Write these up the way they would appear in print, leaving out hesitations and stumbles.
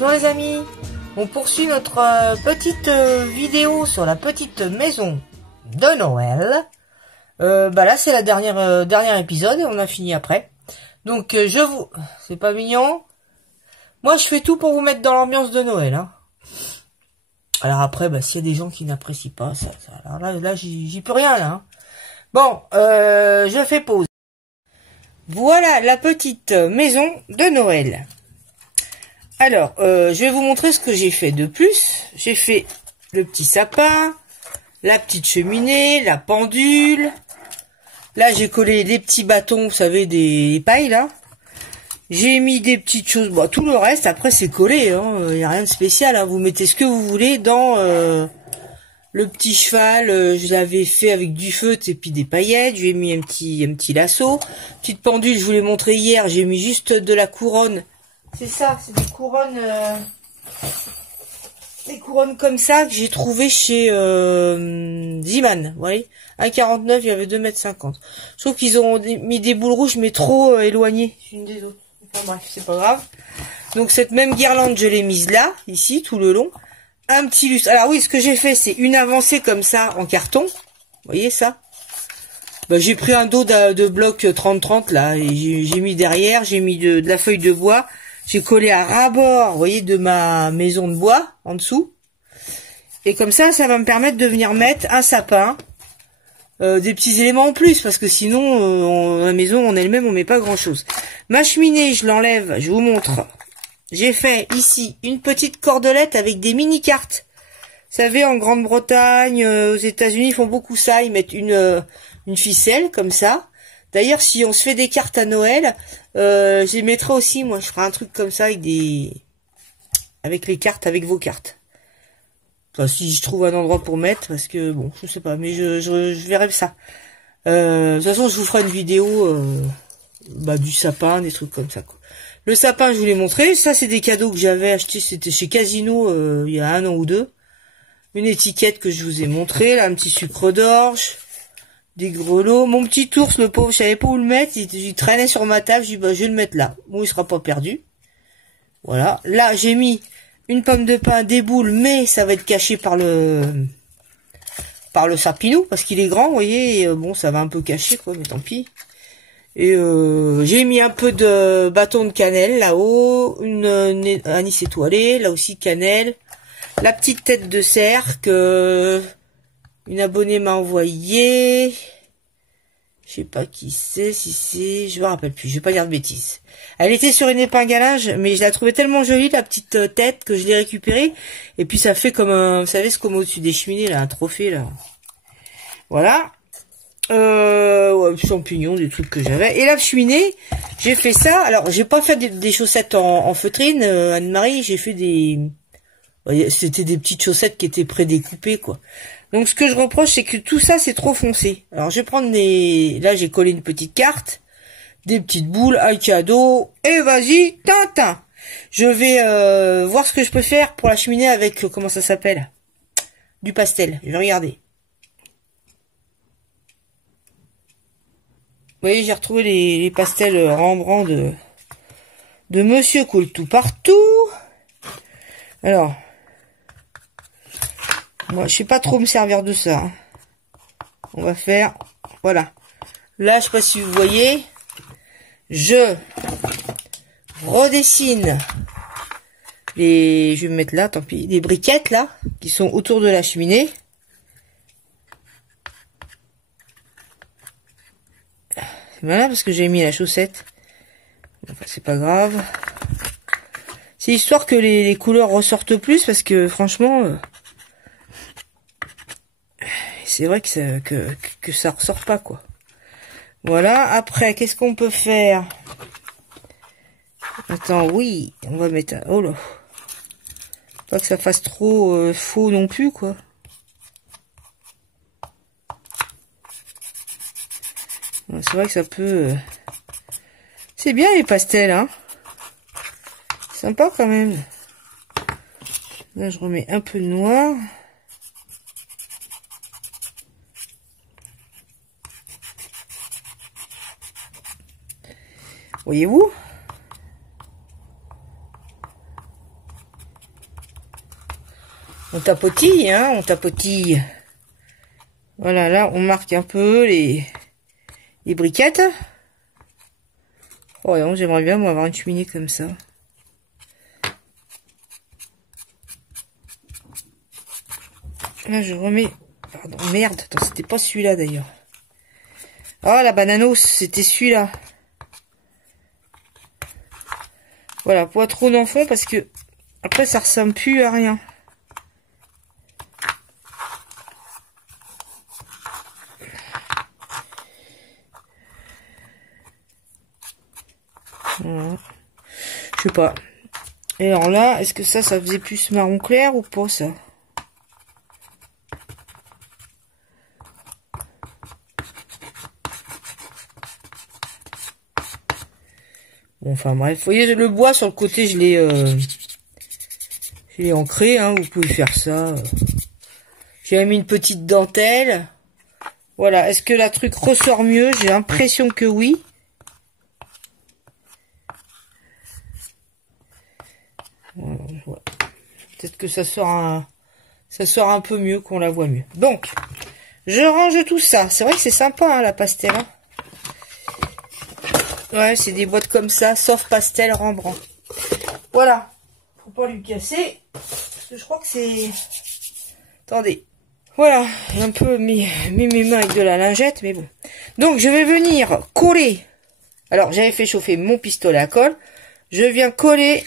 Bonjour les amis, on poursuit notre petite vidéo sur la petite maison de Noël. Là c'est la dernier épisode et on a fini après. Donc c'est pas mignon. Moi je fais tout pour vous mettre dans l'ambiance de Noël. Hein. Alors après, s'il y a des gens qui n'apprécient pas ça alors là j'y peux rien là. Hein. Bon, je fais pause. Voilà la petite maison de Noël. Alors, je vais vous montrer ce que j'ai fait de plus. J'ai fait le petit sapin, la petite cheminée, la pendule. Là, j'ai collé les petits bâtons, vous savez, des pailles, là. J'ai mis des petites choses. Bon, tout le reste, après, c'est collé. Hein. Il n'y a rien de spécial. Hein. Vous mettez ce que vous voulez dans le petit cheval. Je l'avais fait avec du feutre et puis des paillettes. J'ai mis un petit lasso. Petite pendule, je vous l'ai montré hier. J'ai mis juste de la couronne. C'est ça, c'est des couronnes comme ça que j'ai trouvé chez Ziman, vous voyez. 1,49, il y avait 2,50 m. Je trouve qu'ils ont mis des boules rouges, mais trop éloignées l'une des autres. Enfin bref, c'est pas grave. Donc cette même guirlande, je l'ai mise là, ici, tout le long. Un petit lustre. Alors oui, ce que j'ai fait, c'est une avancée comme ça, en carton. Vous voyez ça? J'ai pris un dos de bloc 30-30 là, et j'ai mis derrière, j'ai mis de la feuille de bois. J'ai collé à ras-bord, vous voyez, de ma maison de bois, en dessous. Et comme ça va me permettre de venir mettre un sapin, des petits éléments en plus, parce que sinon, la maison en elle-même, on met pas grand-chose. Ma cheminée, je l'enlève, je vous montre. J'ai fait ici une petite cordelette avec des mini-cartes. Vous savez, en Grande-Bretagne, aux États-Unis, ils font beaucoup ça. Ils mettent une ficelle, comme ça. D'ailleurs, si on se fait des cartes à Noël, je les mettrai aussi, moi, je ferai un truc comme ça avec les cartes, avec vos cartes. Enfin, si je trouve un endroit pour mettre, parce que, bon, je sais pas, mais je verrai ça. De toute façon, je vous ferai une vidéo, du sapin, des trucs comme ça, quoi. Le sapin, je vous l'ai montré. Ça, c'est des cadeaux que j'avais achetés, c'était chez Casino, il y a 1 an ou 2. Une étiquette que je vous ai montré, là, un petit sucre d'orge. Des grelots. Mon petit ours, le pauvre, je savais pas où le mettre. Il traînait sur ma table. Je dis, je vais le mettre là. Bon, il sera pas perdu. Voilà. Là, j'ai mis une pomme de pin, des boules, mais ça va être caché par le sapinou, parce qu'il est grand, vous voyez. Et, bon, ça va un peu cacher, quoi, mais tant pis. Et j'ai mis un peu de bâton de cannelle là-haut. Un anis étoilé. Là aussi, cannelle. La petite tête de cerf que une abonnée m'a envoyé. Je sais pas qui c'est, si c'est... Je me rappelle plus, je vais pas dire de bêtises. Elle était sur une épingle à linge, mais je la trouvais tellement jolie, la petite tête, que je l'ai récupérée. Et puis ça fait comme un... Vous savez, ce qu'on met au-dessus des cheminées, là, un trophée, là. Voilà. Champignons, des trucs que j'avais. Et la cheminée, j'ai fait ça. Alors, j'ai pas fait des chaussettes en feutrine, Anne-Marie. J'ai fait des... C'était des petites chaussettes qui étaient prédécoupées, quoi. Donc, ce que je reproche, c'est que tout ça, c'est trop foncé. Alors, je vais prendre Là, j'ai collé une petite carte, des petites boules, un cadeau, et vas-y, Tintin. Je vais voir ce que je peux faire pour la cheminée avec, comment ça s'appelle? Du pastel. Je vais regarder. Vous voyez, j'ai retrouvé les pastels Rembrandt de Monsieur Coule tout partout. Alors... Moi, je sais pas trop me servir de ça. Hein. On va faire... Voilà. Là, je sais pas si vous voyez. Je redessine je vais me mettre là, tant pis. Les briquettes, là, qui sont autour de la cheminée. Voilà, parce que j'ai mis la chaussette. Enfin, c'est pas grave. C'est histoire que les couleurs ressortent plus, parce que, franchement... c'est vrai que ça ressort pas, quoi. Voilà. Après, qu'est-ce qu'on peut faire? Attends, oui. On va mettre... Oh là. Pas que ça fasse trop faux non plus, quoi. C'est vrai que ça peut... C'est bien, les pastels, hein. Sympa, quand même. Là, je remets un peu de noir. Voyez-vous? On tapotille, hein, on tapotille. Voilà, là, on marque un peu les briquettes. Oh non, j'aimerais bien, moi, avoir une cheminée comme ça. Là, je remets... Pardon, merde, attends, c'était pas celui-là, d'ailleurs. Ah, la bananos, c'était celui-là. Voilà, pas trop d'enfants, parce que... Après, ça ressemble plus à rien. Voilà. Je sais pas. Et alors là, est-ce que ça faisait plus marron clair ou pas, ça? Bon, enfin bref. Vous voyez, le bois sur le côté, je l'ai ancré, hein. Vous pouvez faire ça. J'ai mis une petite dentelle. Voilà. Est-ce que la truc ressort mieux? J'ai l'impression que oui. Voilà. Peut-être que ça sort un peu mieux, qu'on la voit mieux. Donc, je range tout ça. C'est vrai que c'est sympa, hein, la pastel. Hein. Ouais, c'est des boîtes comme ça, sauf pastel Rembrandt. Voilà. Faut pas lui casser. Parce que je crois que c'est... Attendez. Voilà. J'ai un peu mis mes mains avec de la lingette, mais bon. Donc, je vais venir coller. Alors, j'avais fait chauffer mon pistolet à colle. Je viens coller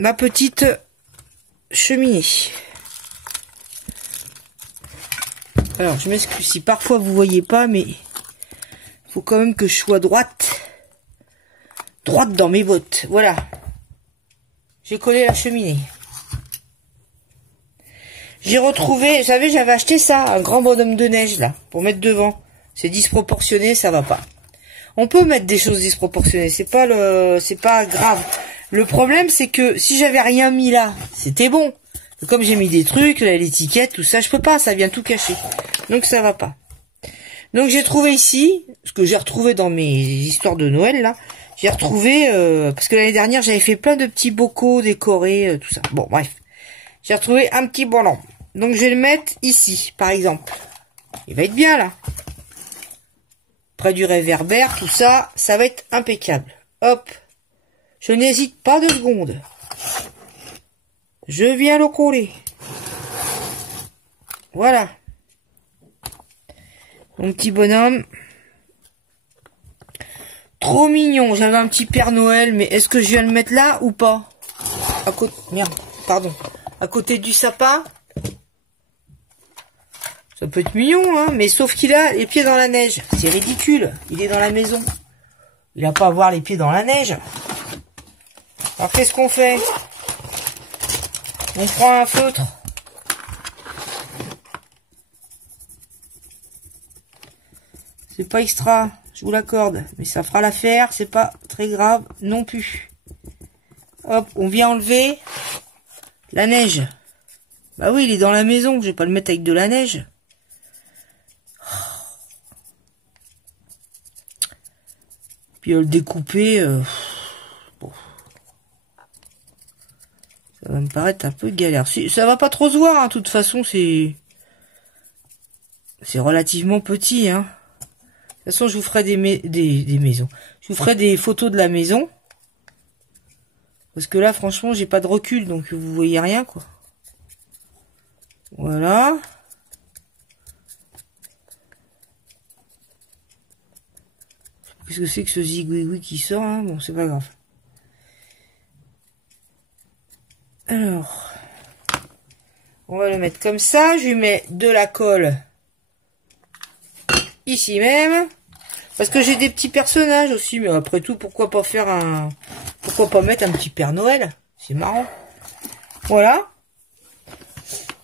ma petite cheminée. Alors, je m'excuse si parfois vous voyez pas, mais faut quand même que je sois droite dans mes bottes. Voilà. J'ai collé la cheminée. J'ai retrouvé, vous savez, j'avais acheté ça, un grand bonhomme de neige là, pour mettre devant. C'est disproportionné, ça va pas. On peut mettre des choses disproportionnées, c'est pas grave. Le problème, c'est que si j'avais rien mis là, c'était bon. Comme j'ai mis des trucs, là, l'étiquette, tout ça, je peux pas, ça vient tout cacher. Donc ça va pas. Donc j'ai trouvé ici, ce que j'ai retrouvé dans mes histoires de Noël, là, j'ai retrouvé, parce que l'année dernière, j'avais fait plein de petits bocaux décorés, tout ça. Bon, bref. J'ai retrouvé un petit ballon. Donc je vais le mettre ici, par exemple. Il va être bien, là. Près du réverbère, tout ça, ça va être impeccable. Hop. Je n'hésite pas 2 secondes. Je viens le coller. Voilà. Mon petit bonhomme. Trop mignon. J'avais un petit Père Noël, mais est-ce que je viens le mettre là ou pas? À côté... Merde, pardon. À côté du sapin. Ça peut être mignon, hein, mais sauf qu'il a les pieds dans la neige. C'est ridicule. Il est dans la maison. Il n'a pas à avoir les pieds dans la neige. Alors qu'est-ce qu'on fait? On prend un feutre. C'est pas extra, je vous l'accorde, mais ça fera l'affaire, c'est pas très grave non plus. Hop, on vient enlever la neige. Bah oui, il est dans la maison, je vais pas le mettre avec de la neige. Puis le découper, bon. Ça va me paraître un peu galère. Ça va pas trop se voir, hein. De toute façon, c'est relativement petit, hein. De toute façon, je vous ferai des maisons. Je vous ferai des photos de la maison. Parce que là, franchement, j'ai pas de recul, donc vous voyez rien, quoi. Voilà. Qu'est-ce que c'est que ce zigouigoui qui sort, hein? Bon, c'est pas grave. Alors, on va le mettre comme ça. Je lui mets de la colle ici même. Parce que j'ai des petits personnages aussi, mais après tout, pourquoi pas mettre un petit Père Noël? C'est marrant. Voilà.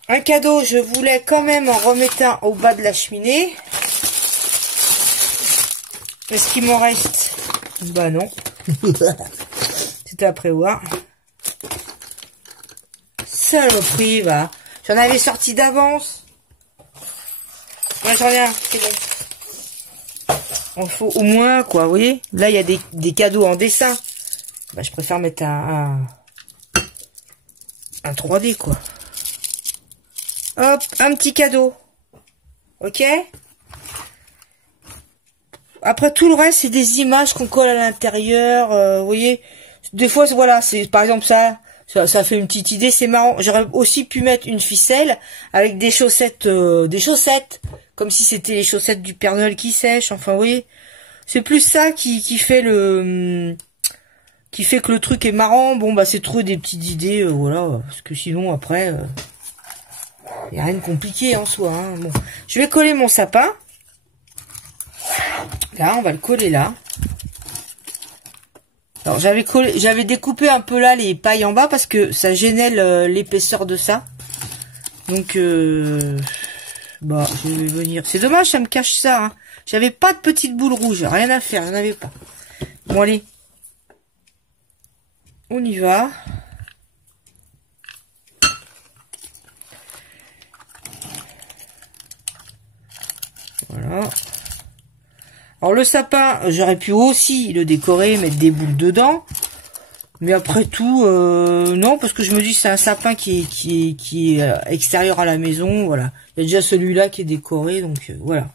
Un cadeau, je voulais quand même en remettre un au bas de la cheminée. Est-ce qu'il m'en reste? Bah non. C'était à prévoir. Saloperie, va. J'en avais sorti d'avance. Ouais, j'en ai un, c'est bon. Il faut au moins, quoi, vous voyez. Là, il y a des cadeaux en dessin. Bah, je préfère mettre un 3D, quoi. Hop, un petit cadeau. Ok? Après, tout le reste, c'est des images qu'on colle à l'intérieur. Vous voyez? Des fois, voilà, c'est par exemple ça fait une petite idée. C'est marrant. J'aurais aussi pu mettre une ficelle avec des chaussettes, comme si c'était les chaussettes du Père Noël qui sèchent. Enfin, vous voyez? C'est plus ça qui fait que le truc est marrant. Bon, bah, c'est trouver des petites idées, voilà. Parce que sinon, après, y a rien de compliqué en soi. Hein. Bon, je vais coller mon sapin. Là, on va le coller là. Alors, j'avais découpé un peu là les pailles en bas parce que ça gênait l'épaisseur de ça. Donc, bah, je vais venir. C'est dommage, ça me cache ça. Hein. J'avais pas de petite boule rouge, rien à faire, j'en avais pas. Bon, allez. On y va. Voilà. Alors le sapin, j'aurais pu aussi le décorer, mettre des boules dedans. Mais après tout, non, parce que je me dis c'est un sapin qui est extérieur à la maison, voilà. Il y a déjà celui-là qui est décoré, donc voilà.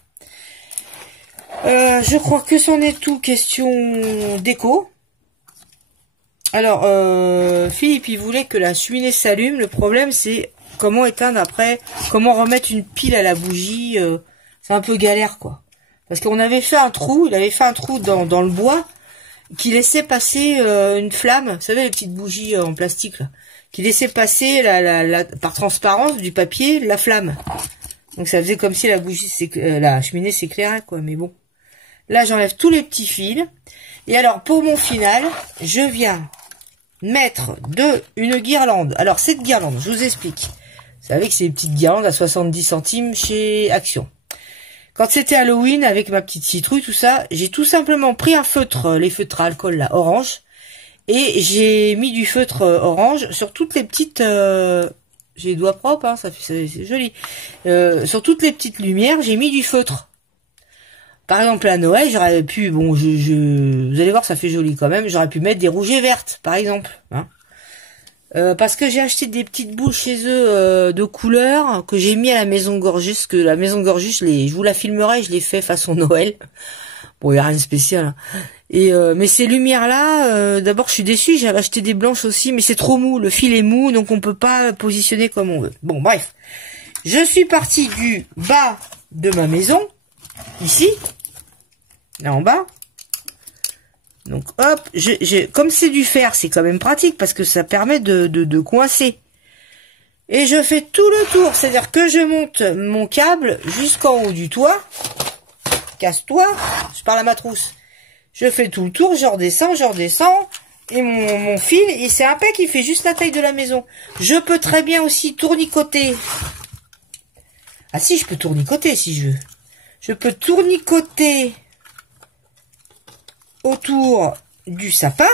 Je crois que c'en est tout question déco. Alors, Philippe, il voulait que la cheminée s'allume. Le problème, c'est comment éteindre après, comment remettre une pile à la bougie. C'est un peu galère, quoi. Parce qu'on avait fait un trou, il avait fait un trou dans le bois qui laissait passer une flamme. Vous savez, les petites bougies en plastique, là. Qui laissait passer par transparence du papier la flamme. Donc ça faisait comme si la cheminée s'éclairait, quoi. Mais bon. Là, j'enlève tous les petits fils. Et alors, pour mon final, je viens mettre une guirlande. Alors, cette guirlande, je vous explique. Vous savez que c'est des petites guirlandes à 70 centimes chez Action. Quand c'était Halloween, avec ma petite citrouille, tout ça, j'ai tout simplement pris un feutre, les feutres à alcool, là, orange. Et j'ai mis du feutre orange sur toutes les petites... j'ai les doigts propres, hein, c'est joli. Sur toutes les petites lumières, j'ai mis du feutre. Par exemple, à Noël, j'aurais pu, bon, vous allez voir, ça fait joli quand même, j'aurais pu mettre des rouges et vertes, par exemple. Hein. Parce que j'ai acheté des petites boules chez eux de couleurs que j'ai mis à la Maison Gorgeous, que la Maison Gorgeous, je vous la filmerai, je l'ai fait façon Noël. Bon, il n'y a rien de spécial. Hein. Et mais ces lumières-là, d'abord, je suis déçue, j'avais acheté des blanches aussi, mais c'est trop mou, le fil est mou, donc on peut pas positionner comme on veut. Bon, bref. Je suis partie du bas de ma maison, ici, là en bas. Donc hop, comme c'est du fer, c'est quand même pratique parce que ça permet de coincer. Et je fais tout le tour, c'est-à-dire que je monte mon câble jusqu'en haut du toit. Casse-toi, je parle à ma trousse. Je fais tout le tour, je redescends. Et mon fil, et c'est un pec qui fait juste la taille de la maison. Je peux très bien aussi tournicoter. Ah si, je peux tournicoter si je veux. Je peux tournicoter autour du sapin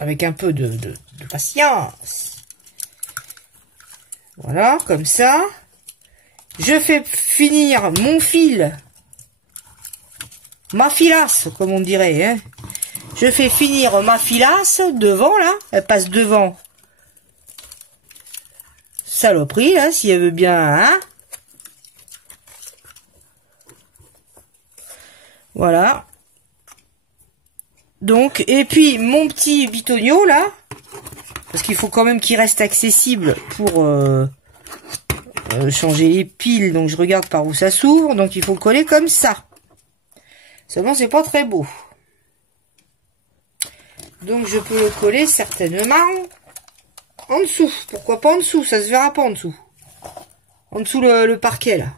avec un peu de patience. Voilà, comme ça. Je fais finir mon fil, ma filasse, comme on dirait. Hein. Je fais finir ma filasse devant, là. Elle passe devant. Saloperie, là, si elle veut bien, hein. Voilà. Donc, et puis, mon petit bitonio, là, parce qu'il faut quand même qu'il reste accessible pour changer les piles. Donc, je regarde par où ça s'ouvre. Donc, il faut coller comme ça. Seulement, c'est pas très beau. Donc, je peux le coller certainement en dessous. Pourquoi pas en dessous? Ça se verra pas en dessous. En dessous le parquet, là.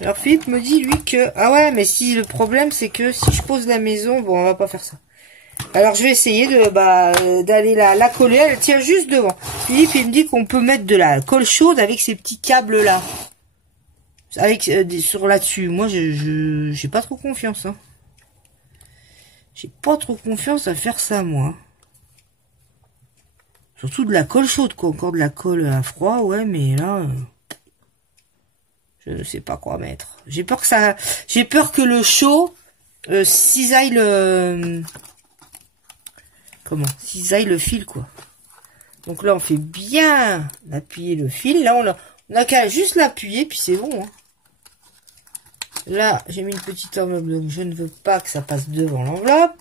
Alors Philippe me dit lui que... Ah ouais, mais si le problème c'est que si je pose la maison... Bon, on va pas faire ça. Alors je vais essayer d'aller la coller. Elle tient juste devant. Philippe il me dit qu'on peut mettre de la colle chaude avec ces petits câbles là. Avec sur là-dessus. Moi j'ai pas trop confiance. Hein. J'ai pas trop confiance à faire ça moi. Surtout de la colle chaude quoi. Encore de la colle à froid, ouais, mais là... Je ne sais pas quoi mettre. J'ai peur que ça... J'ai peur que le chaud cisaille comment, cisaille le fil, quoi. Donc là, on fait bien appuyer le fil. Là, on a qu'à juste l'appuyer, puis c'est bon. Hein. Là, j'ai mis une petite enveloppe, donc je ne veux pas que ça passe devant l'enveloppe.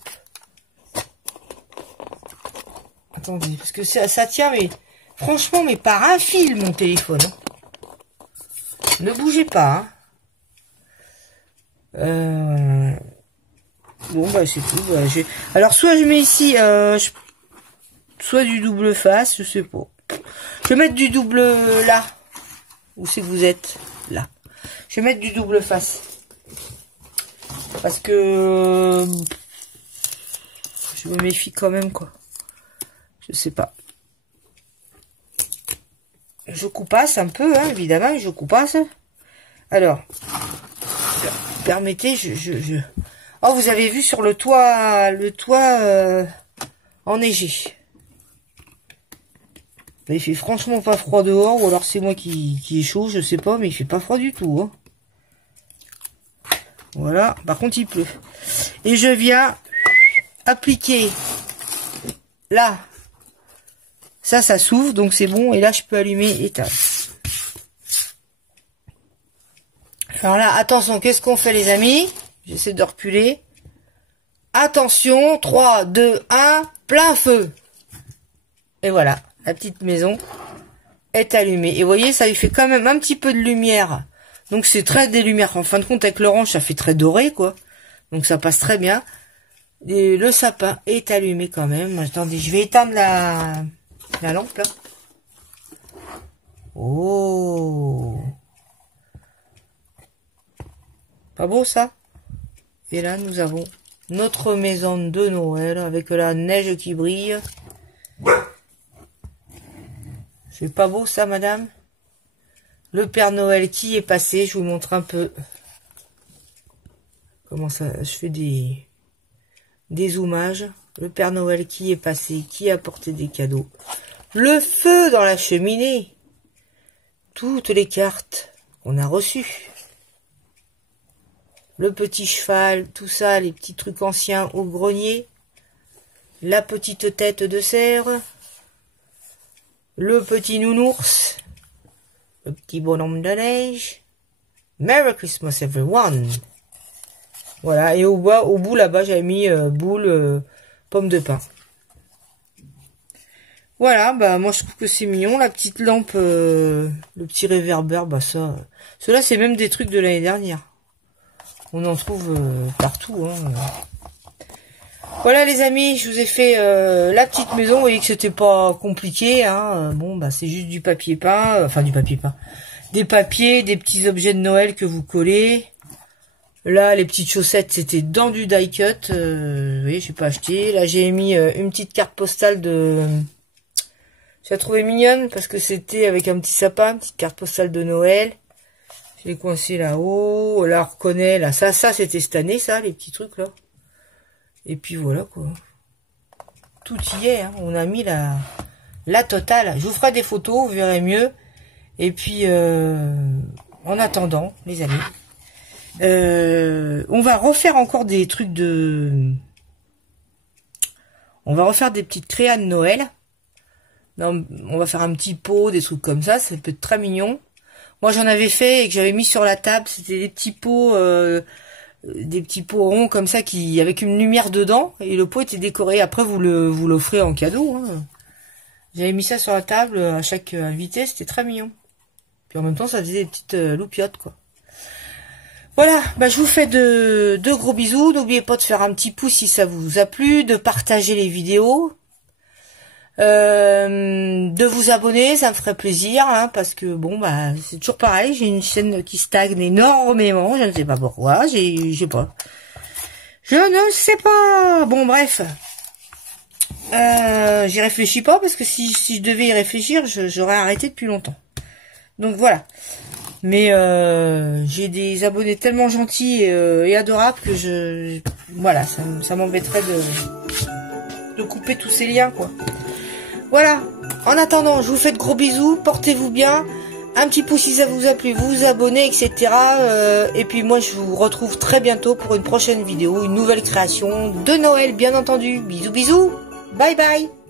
Attendez, parce que ça tient, mais franchement, mais par un fil, mon téléphone. Hein. Ne bougez pas. Hein. Bon, bah, c'est tout. Bah, alors, soit je mets ici, soit du double face, je sais pas. Je vais mettre du double là. Où c'est que vous êtes? Là. Je vais mettre du double face. Parce que je me méfie quand même, quoi. Je sais pas. Je coupasse un peu, hein, évidemment, je coupasse. Alors, permettez, Oh, vous avez vu sur le toit enneigé. Il fait franchement pas froid dehors, ou alors c'est moi qui est chaud, je sais pas, mais il fait pas froid du tout. Hein. Voilà, par contre il pleut. Et je viens appliquer là. Ça s'ouvre, donc c'est bon. Et là, je peux allumer éteindre. Alors là, attention, qu'est-ce qu'on fait, les amis? J'essaie de reculer. Attention, 3, 2, 1, plein feu. Et voilà, la petite maison est allumée. Et vous voyez, ça lui fait quand même un petit peu de lumière. Donc c'est très des lumières. En fin de compte, avec l'orange, ça fait très doré, quoi. Donc ça passe très bien. Et le sapin est allumé quand même. Attendez, je vais éteindre la lampe, là. Oh! Pas beau, ça? Et là, nous avons notre maison de Noël avec la neige qui brille. C'est pas beau, ça, madame? Le Père Noël qui est passé. Je vous montre un peu comment ça... Je fais des zoomages. Le Père Noël qui est passé, qui a apporté des cadeaux. Le feu dans la cheminée. Toutes les cartes qu'on a reçues. Le petit cheval, tout ça, les petits trucs anciens au grenier. La petite tête de cerf. Le petit nounours. Le petit bonhomme de neige. Merry Christmas everyone. Voilà, et au bout là-bas, j'avais mis boule, pomme de pin. Voilà, bah moi je trouve que c'est mignon. La petite lampe, le petit réverbère, bah ça... Ceux-là, c'est même des trucs de l'année dernière. On en trouve partout. Hein. Voilà les amis, je vous ai fait la petite maison. Vous voyez que c'était pas compliqué. Hein. Bon, bah c'est juste du papier peint. Enfin, du papier peint. Des papiers, des petits objets de Noël que vous collez. Là, les petites chaussettes, c'était dans du die cut. Vous voyez, j'ai pas acheté. Là, j'ai mis une petite carte postale de... J'ai trouvé mignonne parce que c'était avec un petit sapin, une petite carte postale de Noël. Je l'ai coincé là-haut. Là, on reconnaît. Là, ça c'était cette année, ça, les petits trucs, là. Et puis, voilà, quoi. Tout y est, hein. On a mis la totale. Je vous ferai des photos, vous verrez mieux. Et puis, en attendant, les amis, on va refaire encore des trucs de... On va refaire des petites créas de Noël. Non, on va faire un petit pot, des trucs comme ça peut être très mignon. Moi j'en avais fait et que j'avais mis sur la table, c'était des petits pots ronds comme ça avec une lumière dedans et le pot était décoré. Après vous l'offrez en cadeau. Hein. J'avais mis ça sur la table à chaque invité, c'était très mignon. Puis en même temps ça faisait des petites loupiottes quoi. Voilà, bah je vous fais de gros bisous. N'oubliez pas de faire un petit pouce si ça vous a plu, de partager les vidéos. De vous abonner, ça me ferait plaisir, hein, parce que bon bah c'est toujours pareil, j'ai une chaîne qui stagne énormément, je ne sais pas pourquoi, je sais pas. Je ne sais pas. Bon bref. J'y réfléchis pas parce que si je devais y réfléchir, j'aurais arrêté depuis longtemps. Donc voilà. Mais j'ai des abonnés tellement gentils et adorables que voilà, ça m'embêterait de couper tous ces liens quoi. Voilà, en attendant, je vous fais de gros bisous, portez-vous bien, un petit pouce si ça vous a plu, vous vous abonnez, etc. Et puis moi, je vous retrouve très bientôt pour une prochaine vidéo, une nouvelle création de Noël, bien entendu. Bisous, bisous. Bye bye.